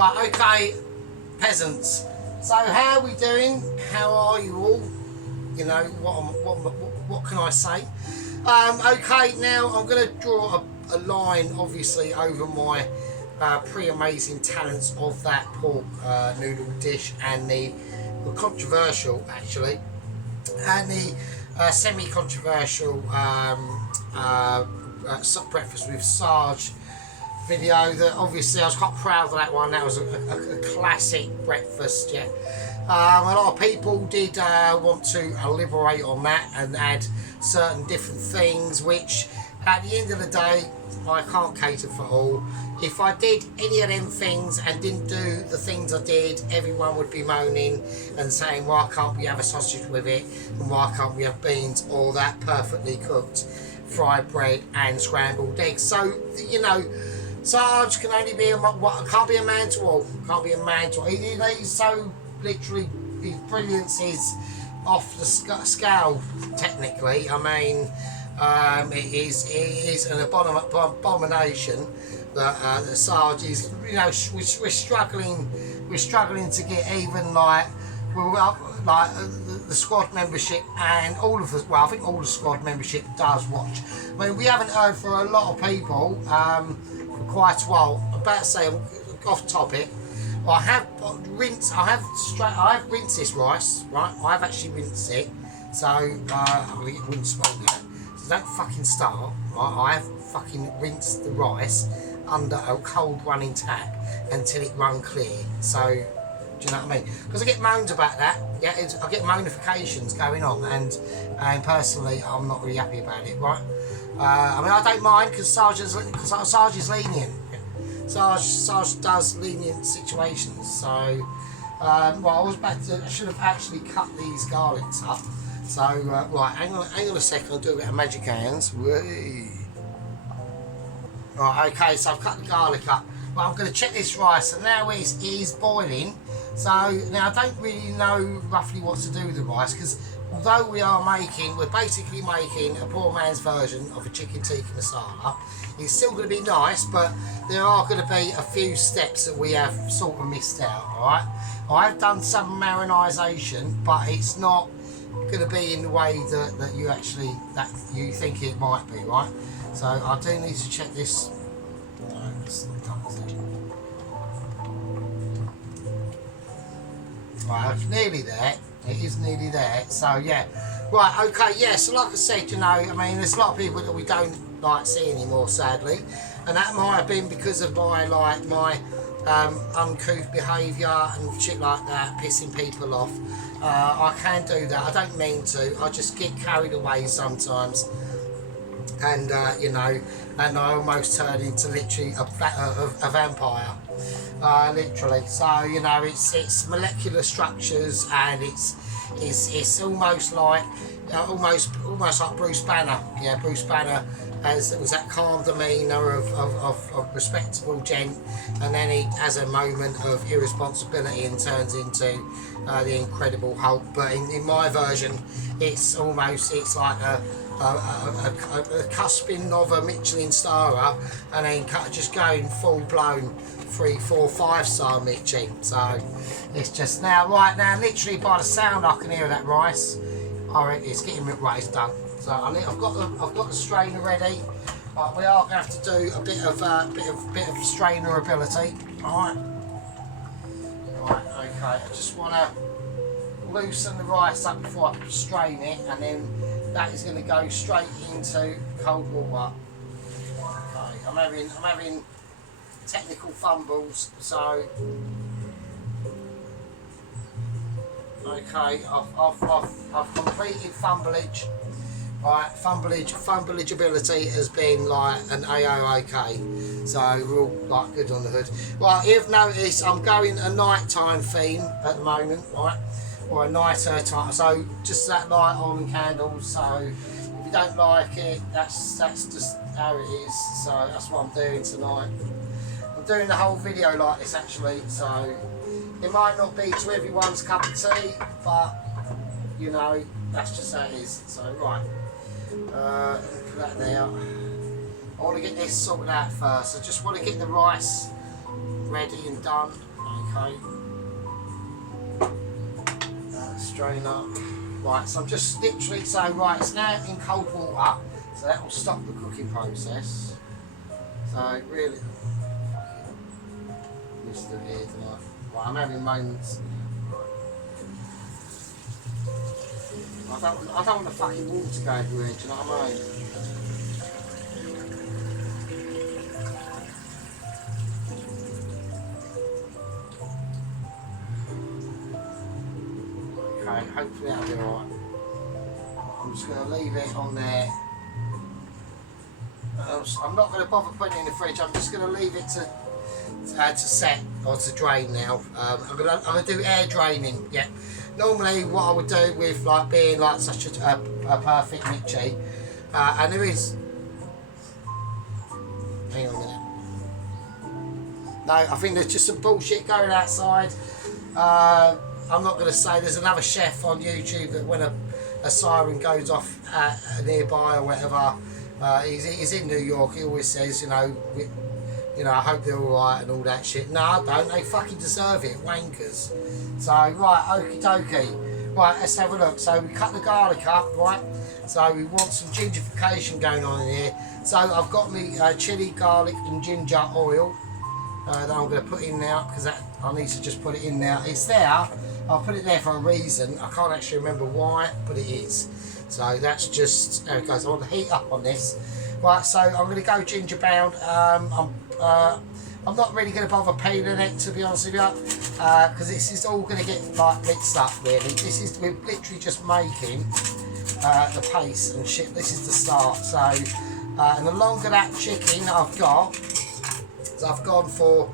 Right, okay, peasants. So how are we doing? How are you all? You know, what can I say? Okay, now I'm going to draw a line, obviously, over my pretty amazing talents of that pork noodle dish and the controversial, actually, and the semi-controversial breakfast with Sarge video. That obviously I was quite proud of that one. That was a classic breakfast. Yeah, a lot of people did want to elaborate on that and add certain different things, which at the end of the day I can't cater for all. If I did any of them things and didn't do the things I did, everyone would be moaning and saying, why can't we have a sausage with it, and why can't we have beans or that perfectly cooked fried bread and scrambled eggs. So, you know, Sarge can only be can't be a man to all. Can't be a man to all. He's so literally, his brilliance is off the scale. Technically, I mean, it is an abomination that Sarge is. You know, we're struggling to get even like the squad membership and all of us. Well, I think all the squad membership does watch. I mean, we haven't heard for a lot of people for quite a while. I'm about to say, off topic, I have rinsed this rice, right? I have actually rinsed it, so it wouldn't smell that. So don't fucking start, right? I have fucking rinsed the rice under a cold running tap until it run clear. So, do you know what I mean? Because I get moans about that. Yeah, I get moanifications going on, and personally, I'm not really happy about it, right? I mean, I don't mind because Sarge is lenient. Sarge does lenient situations. So, well, I should have actually cut these garlics up. So, right, hang on a second. I'll do a bit of magic hands. Whee. Right, okay. So I've cut the garlic up. But I'm going to check this rice, and now it is boiling. So now I don't really know roughly what to do with the rice, because although we're basically making a poor man's version of a chicken tikka masala. It's still going to be nice, but there are going to be a few steps that we have sort of missed out. All right, I've done some marinisation, but it's not going to be in the way that you think it might be, right? So I do need to check this. No, it's not done, is it? Right, it's nearly there. It is nearly there. So yeah, right, okay, yeah. So like I said, you know, I mean, there's a lot of people that we don't like see anymore, sadly, and that might have been because of my uncouth behaviour and shit like that, pissing people off. I can do that. I don't mean to. I just get carried away sometimes, and you know, and I almost turn into literally a vampire. Literally. So you know, it's molecular structures, and it's almost like Bruce Banner. Yeah, Bruce Banner was that calm demeanour of respectable gent, and then he has a moment of irresponsibility and turns into the Incredible Hulk. But in my version, it's like a cusping of a Michelin star, and then just going full blown 3, 4, 5-star Michelin. So it's just now, right now, literally by the sound I can hear that rice. Alright, it's getting right, it's done. So I've got the strainer ready. But we are going to have to do a bit of strainer ability. Alright. Right, okay. I just want to loosen the rice up before I strain it, and then that is going to go straight into cold water. Okay, I'm having technical fumbles, so okay, I've completed fumblage. Right, fumblage ability has been like an AOK, so we're all like good on the hood. Right, you've noticed I'm going a nighttime theme at the moment, right, or a nighter time. So just that light on candles. So if you don't like it, that's just how it is. So that's what I'm doing tonight. I'm doing the whole video like this actually. So it might not be to everyone's cup of tea, but you know, that's just how it is. So right. Put that there. I want to get this sorted out first. I just want to get the rice ready and done. Okay. Strainer. Right, so I'm just literally saying, right, it's now in cold water, so that will stop the cooking process. So really, missed it here tonight. Right, I'm having moments. Right. I don't want the fucking water to go everywhere, do you know what I mean? Okay, hopefully that'll be alright. I'm just going to leave it on there. I'm not going to bother putting it in the fridge. I'm just going to leave it to set or to drain now. I'm going to do air draining. Yeah. Normally, what I would do with like being like such a perfect Mitchie, and there is. Hang on a minute. No, I think there's just some bullshit going outside. I'm not going to say there's another chef on YouTube that when a siren goes off nearby or whatever, he's in New York. He always says, you know, I hope they're all right and all that shit. No, I don't. They fucking deserve it, wankers. So right, okie dokie. Right, let's have a look. So we cut the garlic up, right? So we want some gingerification going on in here. So I've got me chili, garlic, and ginger oil that I'm going to put in now because I need to just put it in now. It's there. I'll put it there for a reason. I can't actually remember why, but it is. So that's just there it goes. I want to heat up on this. Right, so I'm going to go ginger bound. I'm not really going to bother peeling it, to be honest with you, because this is all going to get like mixed up. Really, we're literally just making the paste and shit. This is the start. So, and the longer that chicken I've got, so I've gone for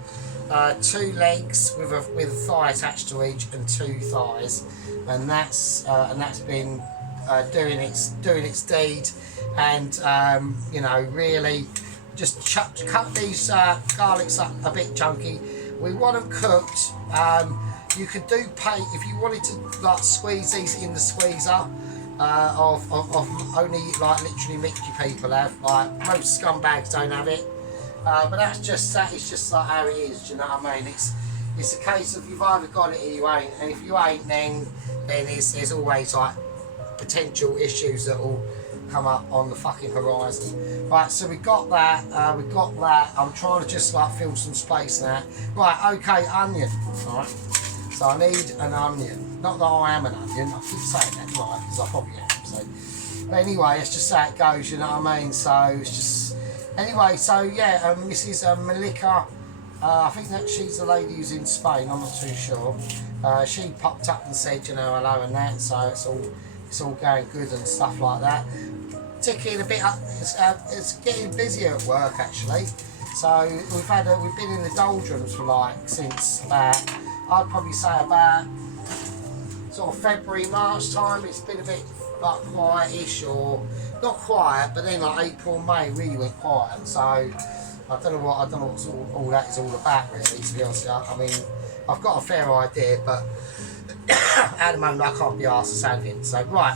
2 legs with a thigh attached to each and 2 thighs, and that's been doing its deed, and you know, really just cut these garlics up a bit chunky. We want them cooked. You could do if you wanted to like squeeze these in the squeezer of only like literally Mitchie people have, like most scumbags don't have it. But that is just like how it is, do you know what I mean? It's a case of you've either got it or you ain't, and if you ain't, then there's always like potential issues that will come up on the fucking horizon. Right, so we got that. I'm trying to just like fill some space now. Right, okay, onion. Right, so I need an onion. Not that I am an onion. I keep saying that, right? Because I probably am. So, but anyway, it's just how it goes. You know what I mean? So it's just. Anyway, so yeah, Mrs. Malika, I think that she's the lady who's in Spain, I'm not too sure. She popped up and said, you know, hello and that, so it's all going good and stuff like that. Ticking a bit up, it's getting busier at work actually. So we've been in the doldrums for like since about, I'd probably say about sort of February, March time. It's been a bit like quietish, or not quiet, but then like April, May really went quiet. So I don't know what all that is all about really, to be honest with you. I mean, I've got a fair idea, but at the moment I can't be arsed to sand it. So right,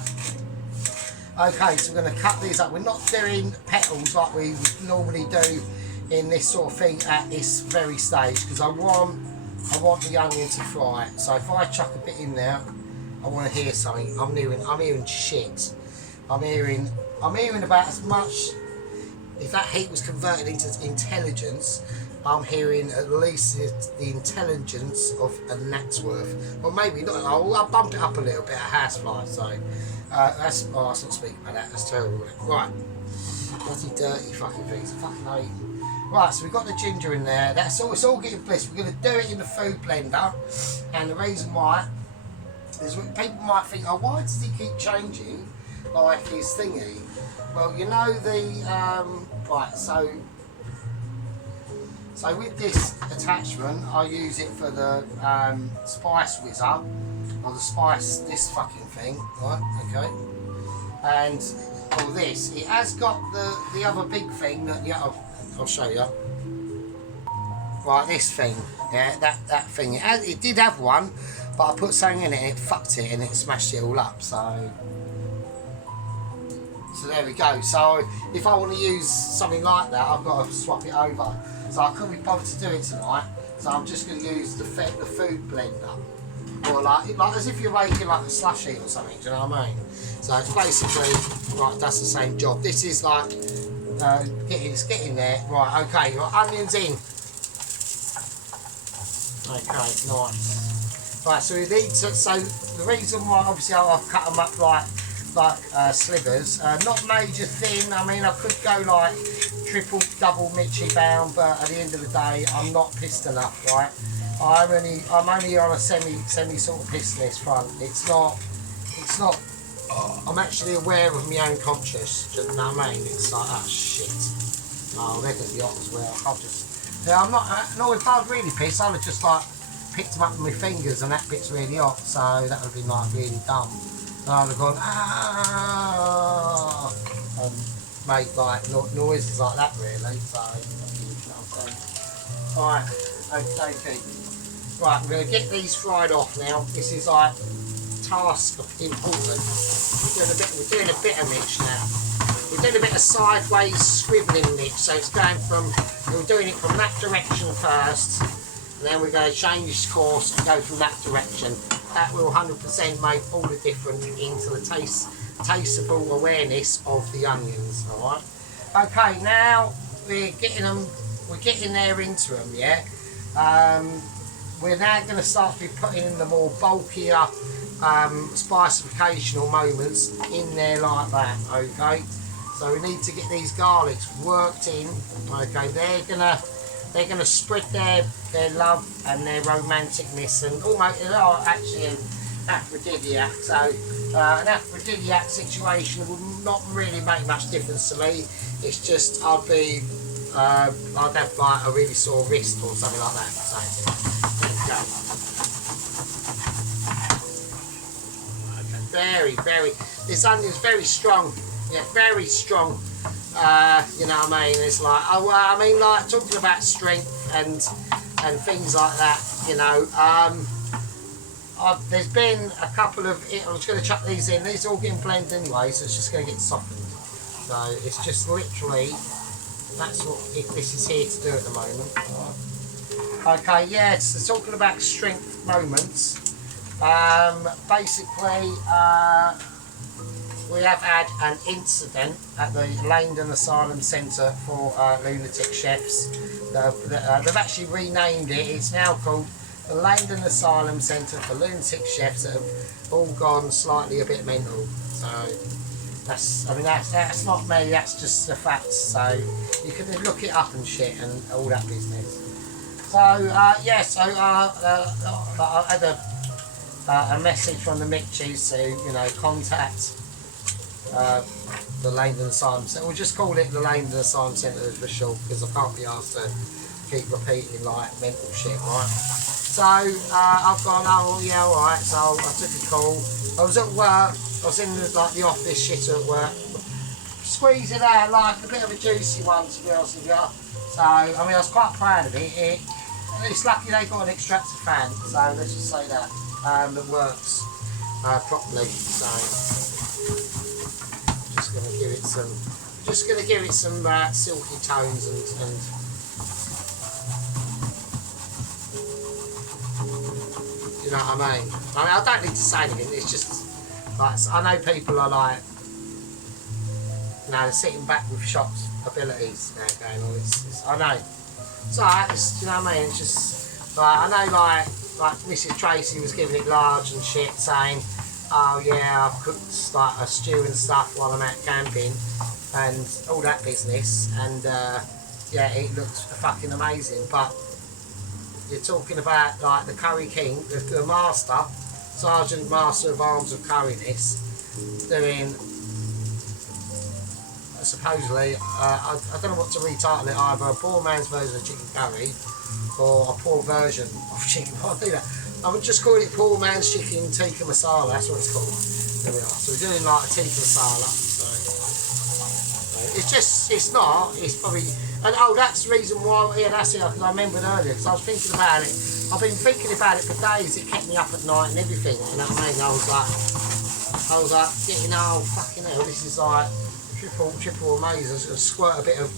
okay, so we're going to cut these up. We're not doing petals like we normally do in this sort of thing at this very stage, because I want the onion to fry. So if I chuck a bit in there, I want to hear something. I'm hearing shit. I'm hearing about as much. If that heat was converted into intelligence, I'm hearing at least the intelligence of a gnat's worth. Or maybe not. I'll bump it up a little bit, a housefly. So that's. Oh, let's not speak about that. That's terrible. Right. Bloody dirty fucking things. I fucking hate them. Right. So we've got the ginger in there. That's all. It's all getting bliss. We're going to do it in the food blender, and the reason why is people might think, oh, why does he keep changing like his thingy? Well, you know the right. So with this attachment, I use it for the spice whizzer, or the spice this fucking thing, right? Okay. And for this, it has got the other big thing that I'll show you. Right, this thing, yeah, that thing. It did have one, but I put something in it and it fucked it and it smashed it all up. So there we go. So if I want to use something like that, I've got to swap it over. So I couldn't be bothered to do it tonight. So I'm just going to use the food blender. Or like as if you're making like a slushy or something, do you know what I mean? So it's basically, right, that's the same job. This is like, it's getting there. Right, okay, your onions in. Okay, nice. Right, so we need to, so the reason why obviously I've cut them up like slivers, not major thin. I mean, I could go like triple, double Mitchy bound, but at the end of the day, I'm not pissed enough, right? I'm only on a semi sort of pissed this front. It's not, I'm actually aware of my own conscience, do you know what I mean? It's like, oh shit. Oh, they're going to be hot as well. I'll just, yeah, I'm not, no, if I was really pissed, I'd have just like picked them up with my fingers and that bit's really hot, so that would have been like really dumb. And I'd have gone, ah, and made like noises like that really, so, you know what I'm saying. Alright, okay. Right, we're going to get these fried off now. This is like task important. We're doing a bit of Mitch now. We're doing a bit of sideways swivelling Mitch, so it's going from, we're doing it from that direction first, and then we're going to change course and go from that direction. That will 100% make all the difference into the tasteable awareness of the onions, alright? Okay, now we're getting there into them, yeah? We're now going to start to be putting in the more bulkier spicificational moments in there like that, okay? So we need to get these garlics worked in, okay? They're gonna spread their love and their romanticness and almost, they are actually an aphrodisiac. So an aphrodisiac situation would not really make much difference to me. It's just I'd have like a really sore wrist or something like that. So let's go. Okay, this onion's very strong. Yeah, very strong. You know what I mean? It's like, I mean, like talking about strength and things like that. You know, there's been a couple of. I'm just going to chuck these in. These are all getting blended anyway, so it's just going to get softened. So it's just literally that's what this is here to do at the moment. Okay, yeah. So talking about strength moments. Basically. We have had an incident at the Langdon Asylum Centre for lunatic chefs. They've actually renamed it. It's now called the Langdon Asylum Centre for Lunatic Chefs that have all gone slightly a bit mental. So that's not me. That's just the facts. So you can look it up and shit and all that business. So yeah. So I had a message from the Mitchies to contact. The Langdon Asylum Centre. We'll just call it the Langdon Asylum Centre for short because I can't be asked to keep repeating like mental shit, right? So I've gone, oh yeah, alright, so I took a call. I was at work, I was in like the office shit at work, squeezing out like a bit of a juicy one to be honest with you. So I mean I was quite proud of it. It's lucky they got an extractor fan, so let's just say that that works properly. So just going to give it some silky tones and you know what I mean? I don't need to say anything. It's just like I know people are like they're sitting back with shots abilities now going on. I know. So you know what I mean? It's just like I know like Mrs. Tracy was giving it large and shit, saying. Oh yeah, I've cooked like a stew and stuff while I'm out camping and all that business and yeah, it looks fucking amazing. But you're talking about like the Curry King, the master, Sergeant Master of Arms of Curryness, doing supposedly, I don't know what to retitle it, either a poor man's version of chicken curry or a poor version of chicken. I'll do that. I would just call it poor man's chicken tikka masala. That's what it's called. There we are. So we're doing like a tikka masala. So it's probably. And oh, that's the reason why. Yeah, that's it. Because I remembered earlier. Because I was thinking about it. I've been thinking about it for days. It kept me up at night and everything. You know what I mean? I was like, getting fucking hell. This is like triple amazing. Squirt a bit of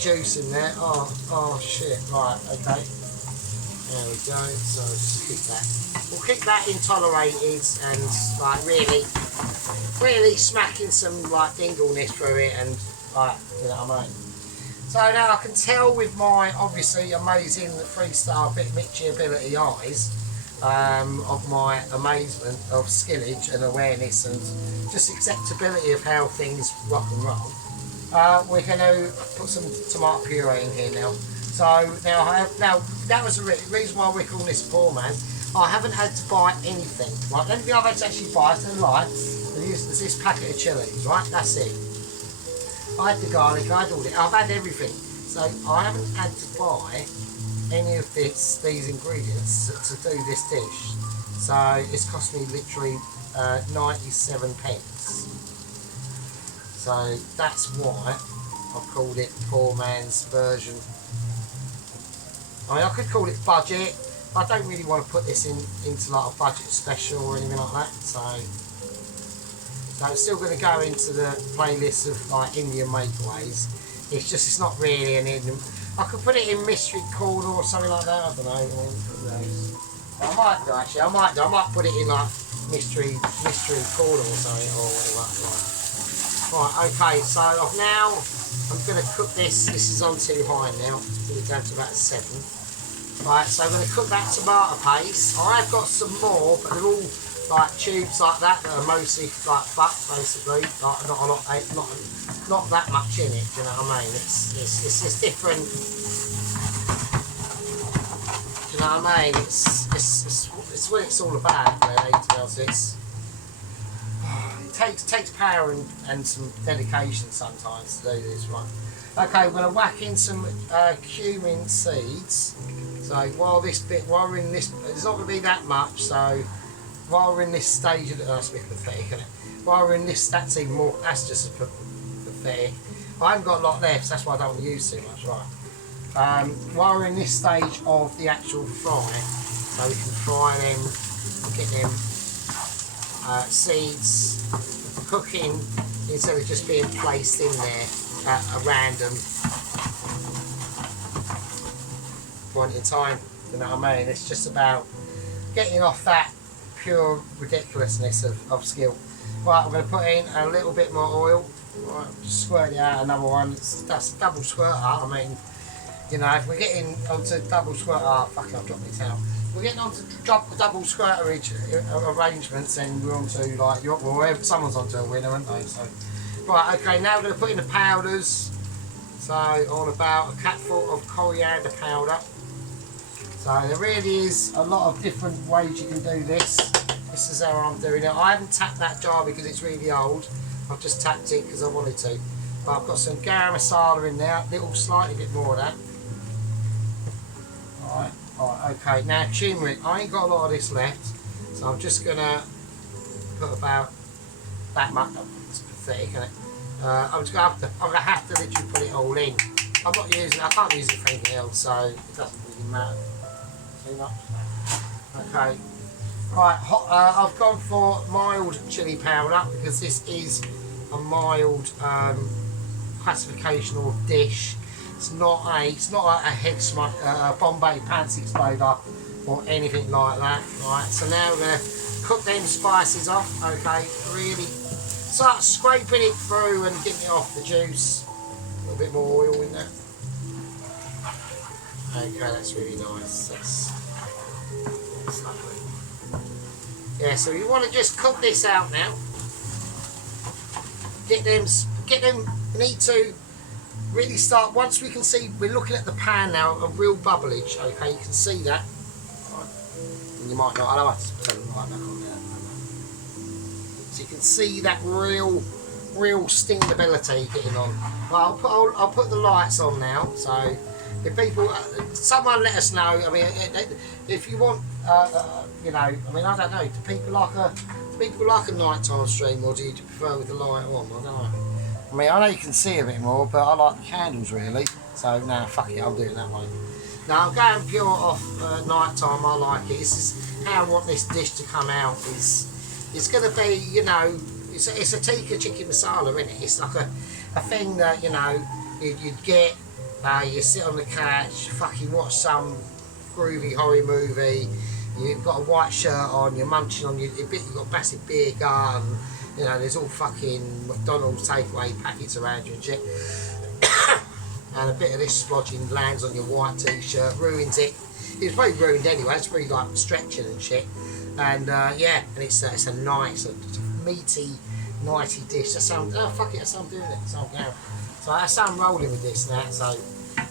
juice in there. Oh shit. Right. Okay. There we go. So just keep that. We'll keep that intolerated and like really smacking some like dingleness through it and like, you know what I mean. So now I can tell with my obviously amazing 3-star bit Mitchy ability eyes of my amazement of skillage and awareness and just acceptability of how things rock and roll. We're going to put some tomato puree in here now. So now that was the reason why we're calling this poor man. I haven't had to buy anything. Right, the only thing I've had to actually buy is this packet of chilies. Right, that's it. I had the garlic, I had all it. I've had everything. So I haven't had to buy any of these ingredients to do this dish. So it's cost me literally 97 pence. So that's why I've called it poor man's version. I mean, I could call it budget. I don't really want to put this into like a budget special or anything like that. So it's still going to go into the playlist of like Indian makeaways. It's not really an Indian. I could put it in mystery corner or something like that. I don't know. I mean, who knows? I might do actually. I might put it in like mystery corner or something or whatever. Right. Okay. So now I'm going to cook this. This is on too high now. Put it down to about 7. Right. So I'm going to cook that tomato paste. I have got some more, but they're all like tubes like that are mostly like butt basically, like not that much in it. Do you know what I mean? It's just different. Do you know what I mean? It's what it's all about really. To be honest, it takes power and some dedication sometimes to do this. Right. Okay, we're going to whack in some cumin seeds. So while we're in this, it's not going to be that much. So while we're in this stage of that's a bit pathetic, isn't it? While we're in this, that's even more. That's just as pathetic. I haven't got a lot left, so that's why I don't want to use too much. Right. While we're in this stage of the actual fry, so we can fry them, get them seeds cooking instead of just being placed in there at a random point in time. You know what I mean? It's just about getting off that pure ridiculousness of skill. Right, I'm going to put in a little bit more oil. Right, just squirt it out another one. That's double squirt up. I mean, you know, if we're getting onto double squirt up, fuck it, I'll drop this out. We're getting onto double squirt arrangements, then we're onto like wherever someone's onto a winner, aren't they? So, right, okay, now we're going to put in the powders. So, on about a cupful of coriander powder. So there really is a lot of different ways you can do this. This is how I'm doing it. I haven't tapped that jar because it's really old. I've just tapped it because I wanted to. But I've got some garam masala in there, a slightly bit more of that. Alright, okay. Now turmeric, I ain't got a lot of this left. So I'm just going to put about that much. It's pathetic, isn't it? I'm going to have to literally put it all in. I'm not using it, I can't use it for anything else, so it doesn't really matter. Okay, right, I've gone for mild chili powder because this is a mild classification or dish. It's not a head smash, Bombay pants exploder or anything like that. Right, so now we're going to cook them spices off. Okay, really start scraping it through and getting it off the juice. A little bit more oil in there. Okay, that's really nice. That's lovely. Yeah, so you want to just cook this out now. Get them. You need to really start. Once we can see, we're looking at the pan now, a real bubblage. Okay, you can see that. And you might not. I'll have to turn the light back on there. So you can see that real stingability getting on. Well, I'll put the lights on now. So. If people, someone let us know. I mean, if you want, you know, I mean, I don't know. Do people like a nighttime stream, or do you prefer with the light on? I don't know. I mean, I know you can see a bit more, but I like the candles really. So now, fuck it, I'm doing that way. Now I'm going pure off nighttime. I like it. This is how I want this dish to come out. It's going to be, you know, it's a Tikka chicken masala, isn't it? It's like a thing that, you know, you'd get. You sit on the couch, fucking watch some groovy horror movie, you've got a white shirt on, you're munching on you've got a massive beer garden, you know, there's all fucking McDonald's takeaway packets around you and shit. And a bit of this splodging lands on your white t-shirt, ruins it. It's probably ruined anyway, it's pretty like stretching and shit. And yeah, and it's a nice, a meaty, nighty dish. That's how oh fuck it, that's how I'm doing it. So that's how I'm rolling with this now. So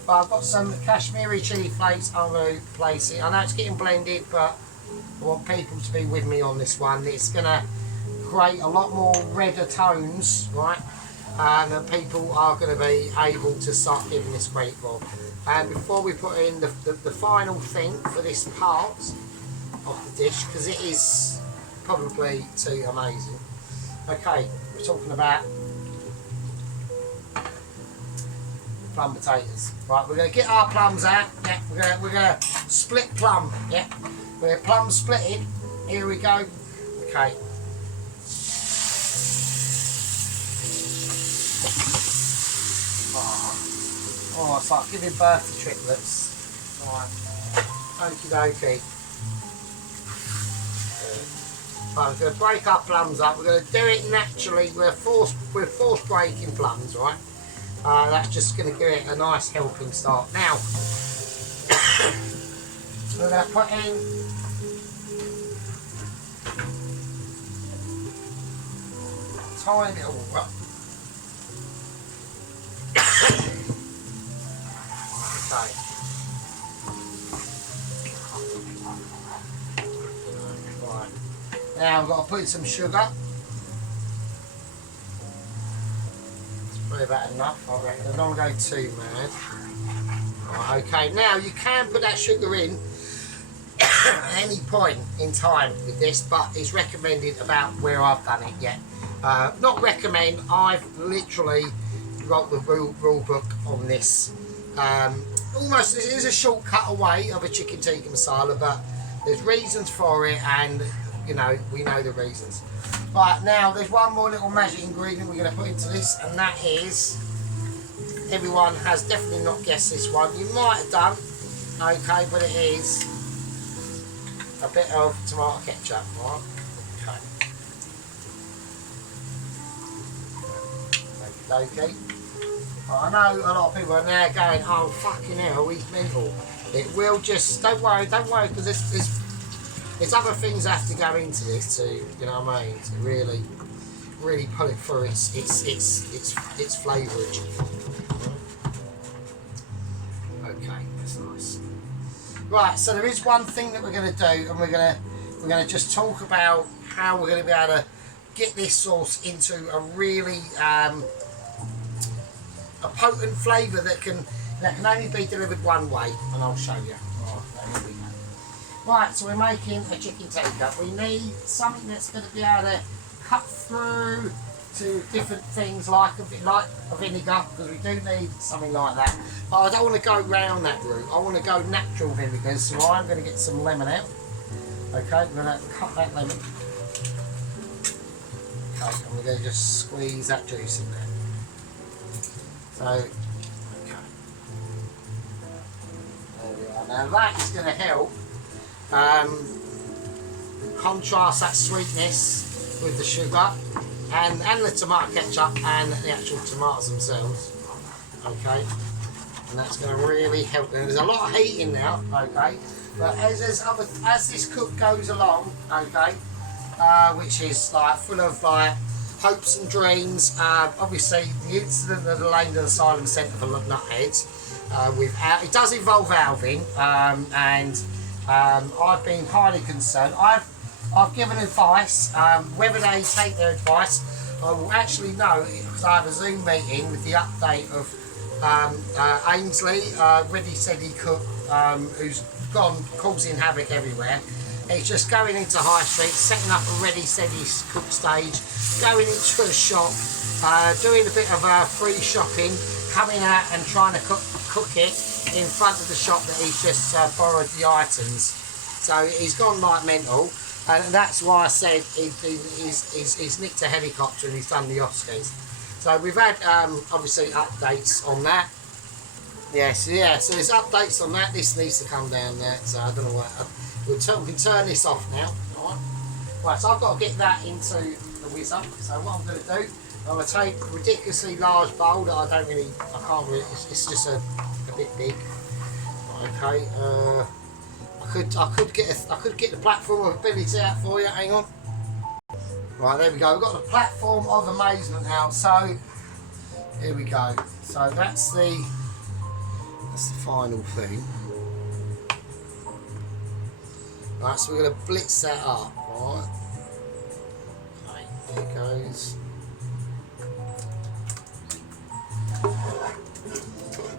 but I've got some Kashmiri chili flakes. I'm going to place it. I know it's getting blended, but I want people to be with me on this one. It's going to create a lot more redder tones, right? And people are going to be able to start giving this credit for. And before we put in the final thing for this part of the dish, because it is probably too amazing. Okay, we're talking about plum potatoes. Right, we're going to get our plums out. Yeah, we're going to split plum. Yeah, we're plum splitted. Here we go. Okay. Oh, it's like giving birth to triplets. Right. Okie dokie. Right, we're going to break our plums up. We're going to do it naturally. We're force breaking plums, right? That's just going to give it a nice helping start. Now, we're going to put in a tiny bit of water. Okay. Right. Now I've got to put in some sugar. It's probably about enough, I reckon. I don't want to go too mad. Right, okay, now you can put that sugar in at any point in time with this, but it's recommended about where I've done it yet. Not recommend, I've literally wrote the rule book on this. Almost, it is a shortcut away of a chicken tikka masala, but there's reasons for it, and you know, we know the reasons. Right, now there's one more little magic ingredient we're going to put into this, and that is, everyone has definitely not guessed this one. You might have done, okay, but it is a bit of tomato ketchup, right? Okay. Okay. I know a lot of people are now going, oh fucking hell, he's mental. It will just, don't worry, because there's other things that have to go into this to, you know what I mean, to really pull it through its flavourage. Okay, that's nice. Right, so there is one thing that we're going to do, and we're going to just talk about how we're going to be able to get this sauce into a really a potent flavour that can only be delivered one way, and I'll show you. There we go. Right, so we're making a chicken tikka. We need something that's going to be able to cut through to different things like a vinegar, because we do need something like that. But I don't want to go round that route. I want to go natural vinegars, so I'm going to get some lemon out. Okay, we're going to cut that lemon. Okay, and we're going to just squeeze that juice in there. So, okay. There we are. Now that is going to help contrast that sweetness with the sugar and the tomato ketchup and the actual tomatoes themselves. Okay, and that's going to really help. And there's a lot of heat in now. Okay, but as this cook goes along, okay, which is like full of like hopes and dreams. Obviously, the incident of the Lane Asylum Centre for Nutheads, it does involve Alvin, and I've been highly concerned. I've given advice. Whether they take their advice, I will actually know, because I have a Zoom meeting with the update of Ainsley, Ready Steady Cook, who's gone causing havoc everywhere. It's just going into High Street, setting up a Ready Steady Cook stage, going into a shop, doing a bit of free shopping, coming out and trying to cook it in front of the shop that he's just borrowed the items. So he's gone like mental, and that's why I said he's nicked a helicopter and he's done the Oscars. So we've had obviously updates on that. Yes, yeah, so there's updates on that. This needs to come down there, so I don't know what. We can turn this off now. Alright. Right, so I've got to get that into the whizzer. So what I'm going to do, I'm going to take a ridiculously large bowl that I can't really, it's just a bit big. Okay, I could get the platform of ability out for you. Hang on. Right, there we go. We've got the platform of amazement out. So here we go. So that's the final thing. Right, so we're going to blitz that up. Right. Okay, there it goes.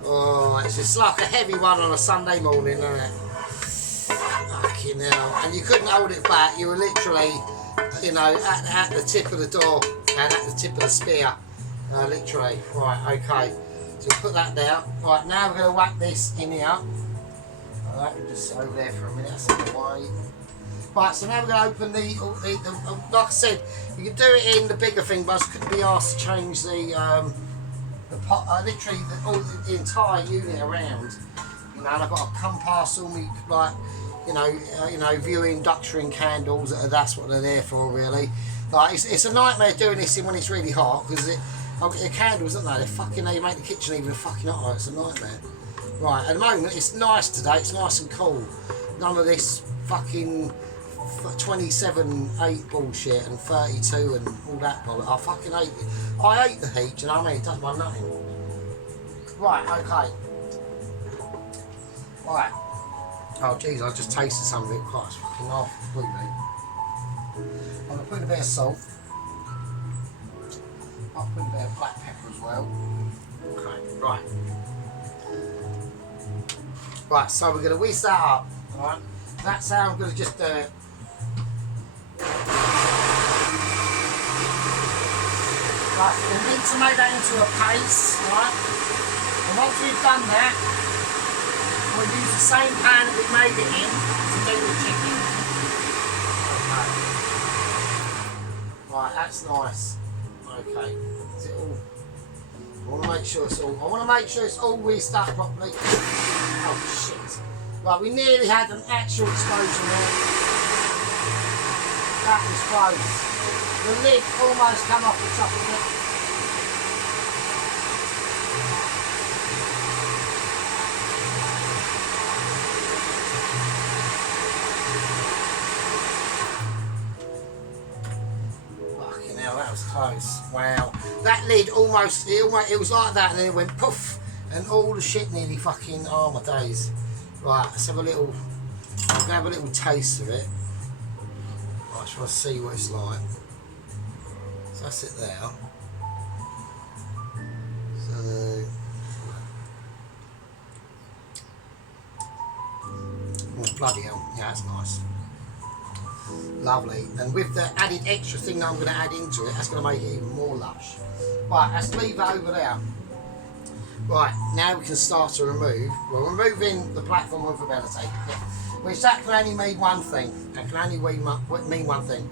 Oh, it's just like a heavy one on a Sunday morning, isn't it? Fucking hell. And you couldn't hold it back. You were literally, you know, at the tip of the door and at the tip of the spear. Literally. Right, okay. So we'll put that there. Right, now we're going to whack this in here. Alright, we'll just over there for a minute. That's in the way. Right, so now we're going to open the like I said, you can do it in the bigger thing, but I couldn't be asked to change the pot, literally the entire unit around. You know, and I've got to come past all me, like, you know, viewing ductering candles. That's what they're there for, really. Like, it's a nightmare doing this when it's really hot, because the candles, aren't they? They make the kitchen even fucking hot. It's a nightmare. Right, at the moment it's nice today. It's nice and cool. None of this fucking 27.8 bullshit and 32 and all that bollocks. I fucking hate it. I hate the heat. Do you know what I mean? It does my nothing. Right, okay. Right. Oh jeez, I just tasted some of it. Quite it's fucking off completely. I'm gonna put a bit of salt. I'll put a bit of black pepper as well. Okay, right. Right, so we're going to whiz that up. Alright, that's how I'm going to just do it. Right, we need to make that into a paste, right? And once we've done that, we'll use the same pan that we made it in to do the chicken. Okay. Right, that's nice. Okay, is it all? I want to make sure it's all whizzed up properly. Oh shit. Right, we nearly had an actual explosion there. That was close. The lid almost come off the top of it. That was close. Wow. That lid almost, it was like that, and then it went poof, and all the shit nearly fucking, oh my days. Right, let's have a little, I'll have a little taste of it. I just want to see what it's like. So that's it there. So, oh bloody hell, yeah, that's nice. Lovely, and with the added extra thing that I'm going to add into it, that's going to make it even more lush. Right, let's leave that over there. Right, now we can start to remove. We're removing the platform of ability, which that can only mean one thing. That can only mean one thing.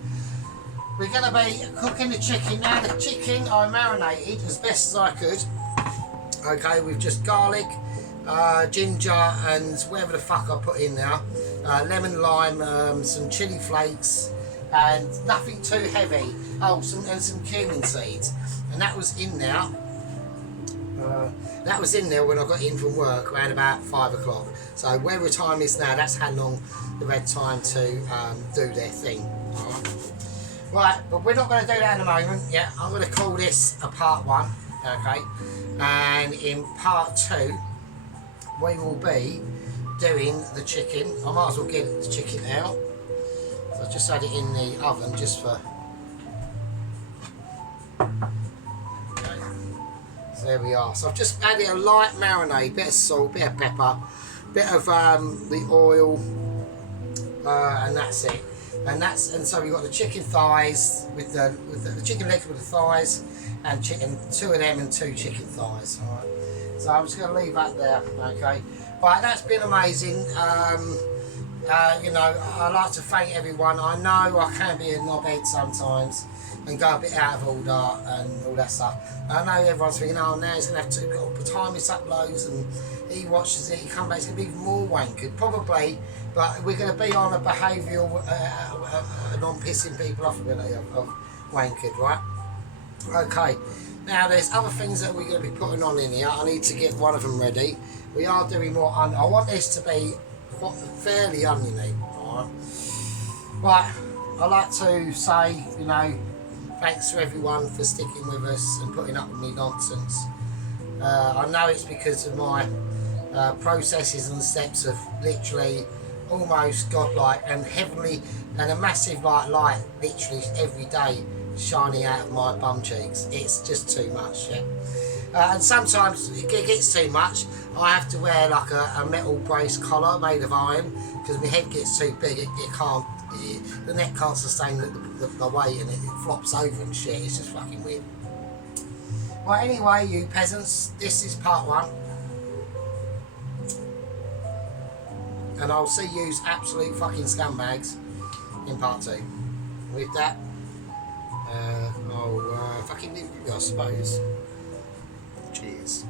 We're going to be cooking the chicken. Now the chicken I marinated as best as I could. Okay, with just garlic, ginger and whatever the fuck I put in there. Lemon, lime, some chili flakes, and nothing too heavy. Oh, some cumin seeds, and that was in there. That was in there when I got in from work around about 5 o'clock. So whatever time is now, that's how long they've had time to do their thing. Right, but we're not going to do that in a moment. Yeah, I'm going to call this a part 1. Okay, and in part 2, we will be doing the chicken. I might as well get the chicken out. So I just had it in the oven just for. Okay. So there we are. So I've just added a light marinade, bit of salt, bit of pepper, bit of the oil, and that's it. And so we've got the chicken thighs with the chicken legs with the thighs, and chicken, 2 of them and 2 chicken thighs. All right. So I'm just going to leave that there. Okay. Right, that's been amazing. You know, I'd like to thank everyone. I know I can be a knobhead sometimes. and go a bit out of order and all that stuff. I know everyone's thinking, oh, now he's going to have to time his uploads, and he watches it, he comes back, it's going to be even more wankered, probably, but we're going to be on a behavioural, non-pissing people off ability of wankered, right? Okay, now there's other things that we're going to be putting on in here. I need to get one of them ready. We are doing more, I want this to be fairly oniony, alright? Right, I'd like to say, you know, thanks to everyone for sticking with us and putting up with me nonsense. I know it's because of my processes and steps of literally almost godlike and heavenly, and a massive light literally every day shining out of my bum cheeks. It's just too much, yeah. And sometimes it gets too much. I have to wear like a metal brace collar made of iron because my head gets too big. It can't. The neck can't sustain the weight, and it flops over and shit. It's just fucking weird. Well, anyway, you peasants, this is part 1. And I'll see yous absolute fucking scumbags in part 2. With that, I'll fucking leave you, I suppose. Cheers.